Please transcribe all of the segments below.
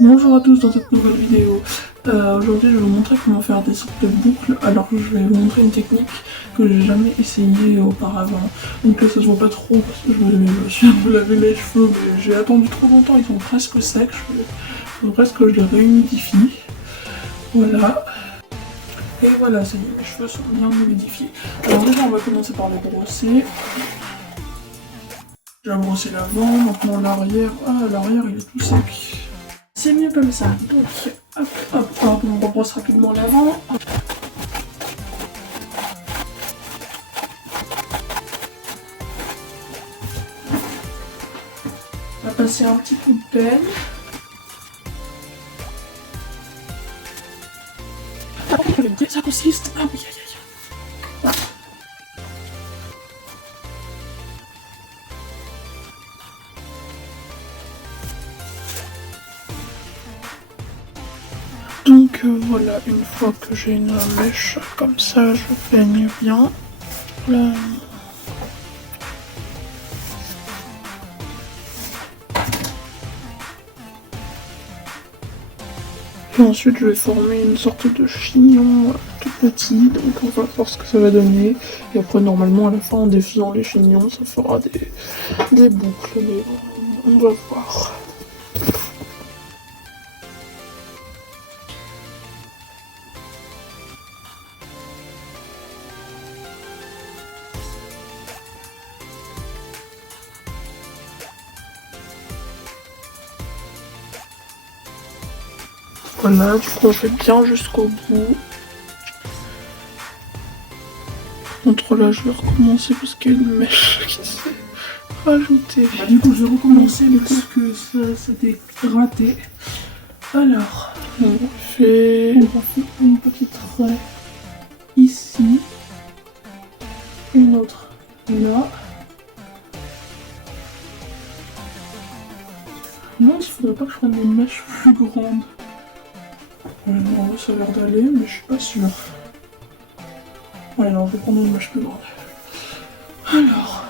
Bonjour à tous dans cette nouvelle vidéo. Aujourd'hui je vais vous montrer comment faire des sortes de boucles. Alors je vais vous montrer une technique que j'ai jamais essayée auparavant. Donc là ça se voit pas trop parce que je viens de me laver les cheveux, mais j'ai attendu trop longtemps, ils sont presque secs. Il faut presque que je les réhumidifie. Voilà. Et voilà, ça y est, mes cheveux sont bien humidifiés. Alors déjà on va commencer par les brosser. J'ai brossé l'avant, maintenant l'arrière. Ah, l'arrière il est tout sec. C'est mieux comme ça. Donc, hop, hop, hop, on rebrosse rapidement l'avant. On va passer un petit coup de pelle. Ça consiste. Ah oui, aïe, aïe. Donc voilà, une fois que j'ai une mèche comme ça, je peigne bien. Là. Et ensuite je vais former une sorte de chignon tout petit, donc on va voir ce que ça va donner. Et après normalement à la fin en défiant les chignons ça fera des boucles, mais on va voir. Voilà, du coup on fait bien jusqu'au bout. Contre là je vais recommencer parce qu'il y a une mèche qui s'est rajoutée. Bah, du coup je vais recommencer parce que ça c'était raté. Alors, on va faire une petite raie ici, une autre là. Non, il faudrait pas que je prenne des mèches plus grandes. Non, ça a l'air d'aller, mais je suis pas sûre. Ouais, non, je vais prendre une mèche plus grande. Alors.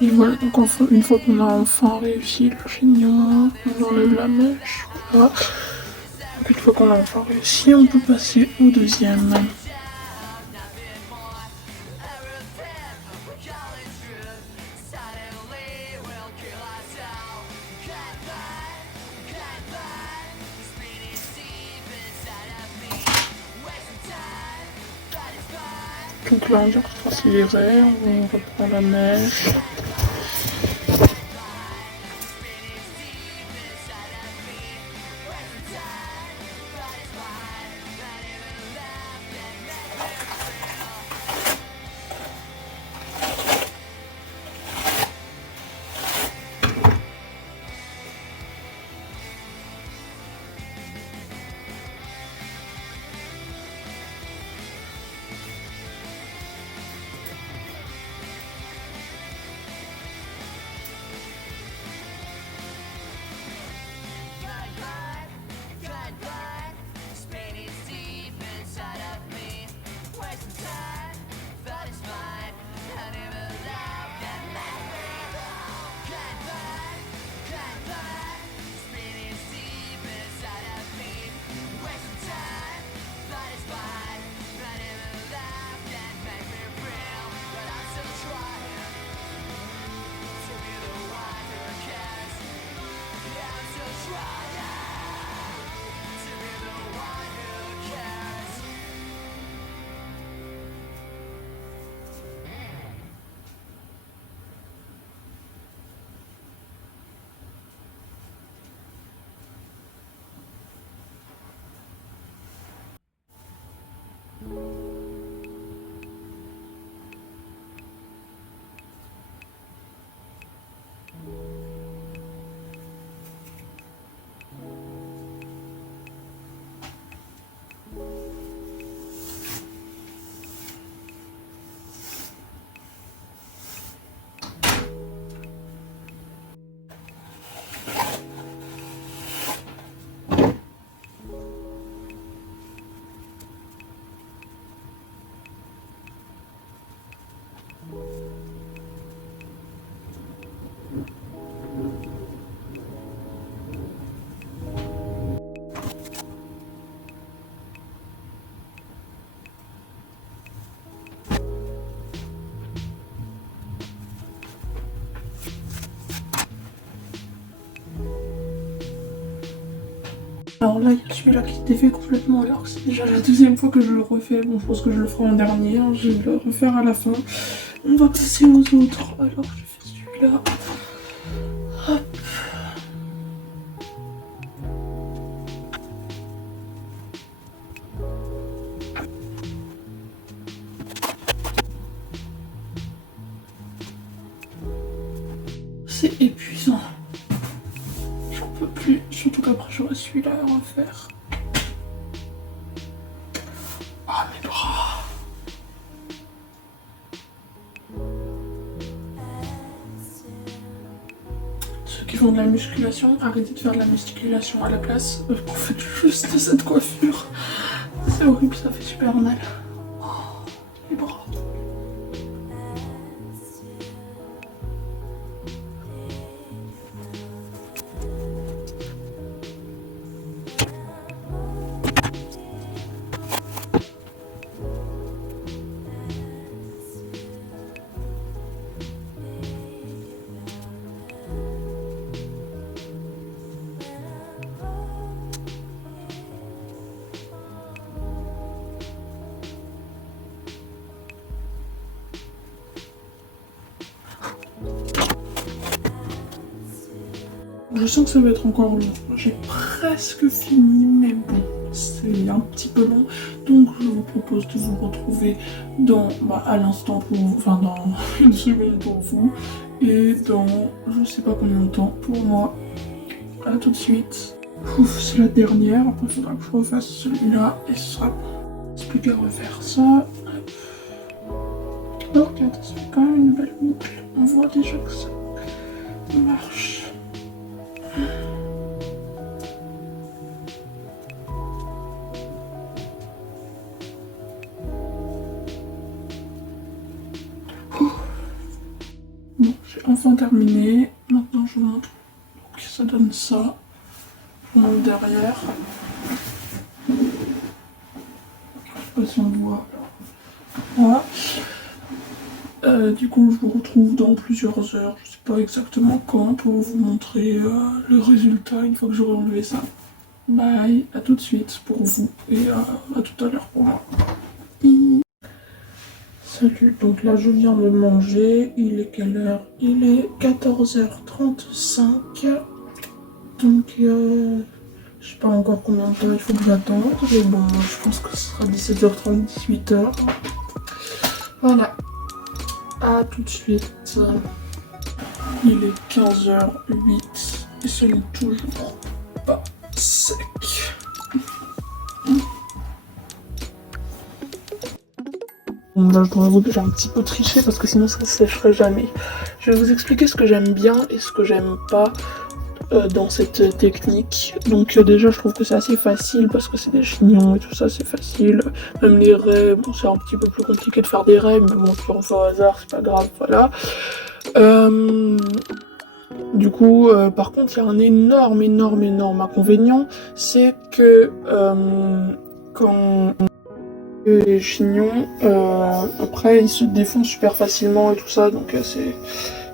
Et voilà, donc enfin, une fois qu'on a enfin réussi le chignon, on enlève la mèche, voilà. Donc une fois qu'on a enfin réussi, on peut passer au deuxième. Donc là on vient de accélérer, on reprend la mèche. Alors là, il y a celui-là qui était fait complètement alors que c'est déjà la deuxième fois que je le refais. Bon, je pense que je le ferai en dernier, hein. Je vais le refaire à la fin. On va passer aux autres. Alors, je fais celui-là. Hop. C'est épuisant. J'en peux plus. Surtout qu'après, j'aurai celui-là à refaire. Ah, mes bras. Ceux qui font de la musculation, arrêtez de faire de la musculation à la place. Vous faites juste cette coiffure. C'est horrible, ça fait super mal. Oh, les bras. Je sens que ça va être encore long. J'ai presque fini, mais bon, c'est un petit peu long. Donc je vous propose de vous retrouver dans, à l'instant pour vous, enfin dans une seconde pour vous, et dans je sais pas combien de temps pour moi. À tout de suite. Ouf, c'est la dernière. Après, il faudra que je refasse celui-là et ce sera bon. C'est plus qu'à refaire ça. Alors, regarde, ça fait quand même une belle boucle. On voit déjà que ça marche. Bon, j'ai enfin terminé. Maintenant, je vous montre. Donc, ça donne ça. Je vous montre derrière. Je sais pas si on voit. Voilà. Du coup, je vous retrouve dans plusieurs heures. Je sais pas exactement quand pour vous montrer le résultat une fois que j'aurai enlevé ça. Bye, à tout de suite pour vous et à tout à l'heure pour moi. Salut, donc là je viens de manger, il est quelle heure? Il est 14h35, donc je sais pas encore combien de temps il faut que j'attende, mais bon, je pense que ce sera 17h30, 18h. Voilà, à tout de suite. Il est 15h08 et ce n'est toujours pas sec. Bon, là, je dois avouer que j'ai un petit peu triché parce que sinon ça ne sécherait jamais. Je vais vous expliquer ce que j'aime bien et ce que j'aime pas dans cette technique. Donc déjà, je trouve que c'est assez facile parce que c'est des chignons et tout ça, c'est facile. Même les raies, bon, c'est un petit peu plus compliqué de faire des raies, mais bon, si on fait au hasard, c'est pas grave, voilà. Du coup, par contre, il y a un énorme inconvénient, c'est que quand les chignons, après ils se défont super facilement et tout ça, donc c'est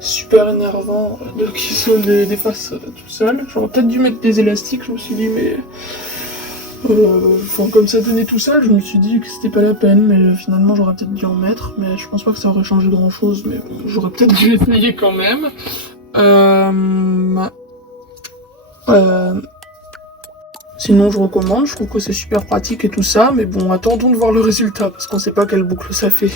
super énervant de qu'ils se les défassent tout seul. J'aurais peut-être dû mettre des élastiques, je me suis dit, mais comme ça donnait tout seul, je me suis dit que c'était pas la peine, mais finalement j'aurais peut-être dû en mettre, mais je pense pas que ça aurait changé grand chose, mais bon, j'aurais peut-être dû essayer quand même. Sinon, je recommande, je trouve que c'est super pratique et tout ça, mais bon, attendons de voir le résultat, parce qu'on sait pas quelle boucle ça fait.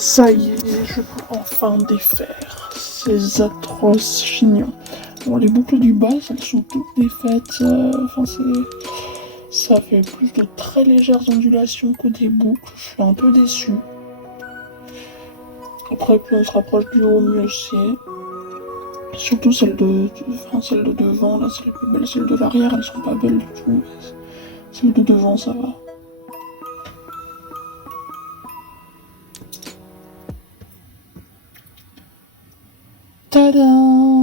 Ça y est, je peux enfin défaire ces atroces chignons. Bon, les boucles du bas, elles sont toutes défaites. Ça fait plus de très légères ondulations que des boucles. Je suis un peu déçue. Après, plus on se rapproche du haut, mieux c'est. Surtout celles de devant, là, c'est les plus belles. Celles de l'arrière, elles sont pas belles du tout. Celles de devant, ça va. Tadam!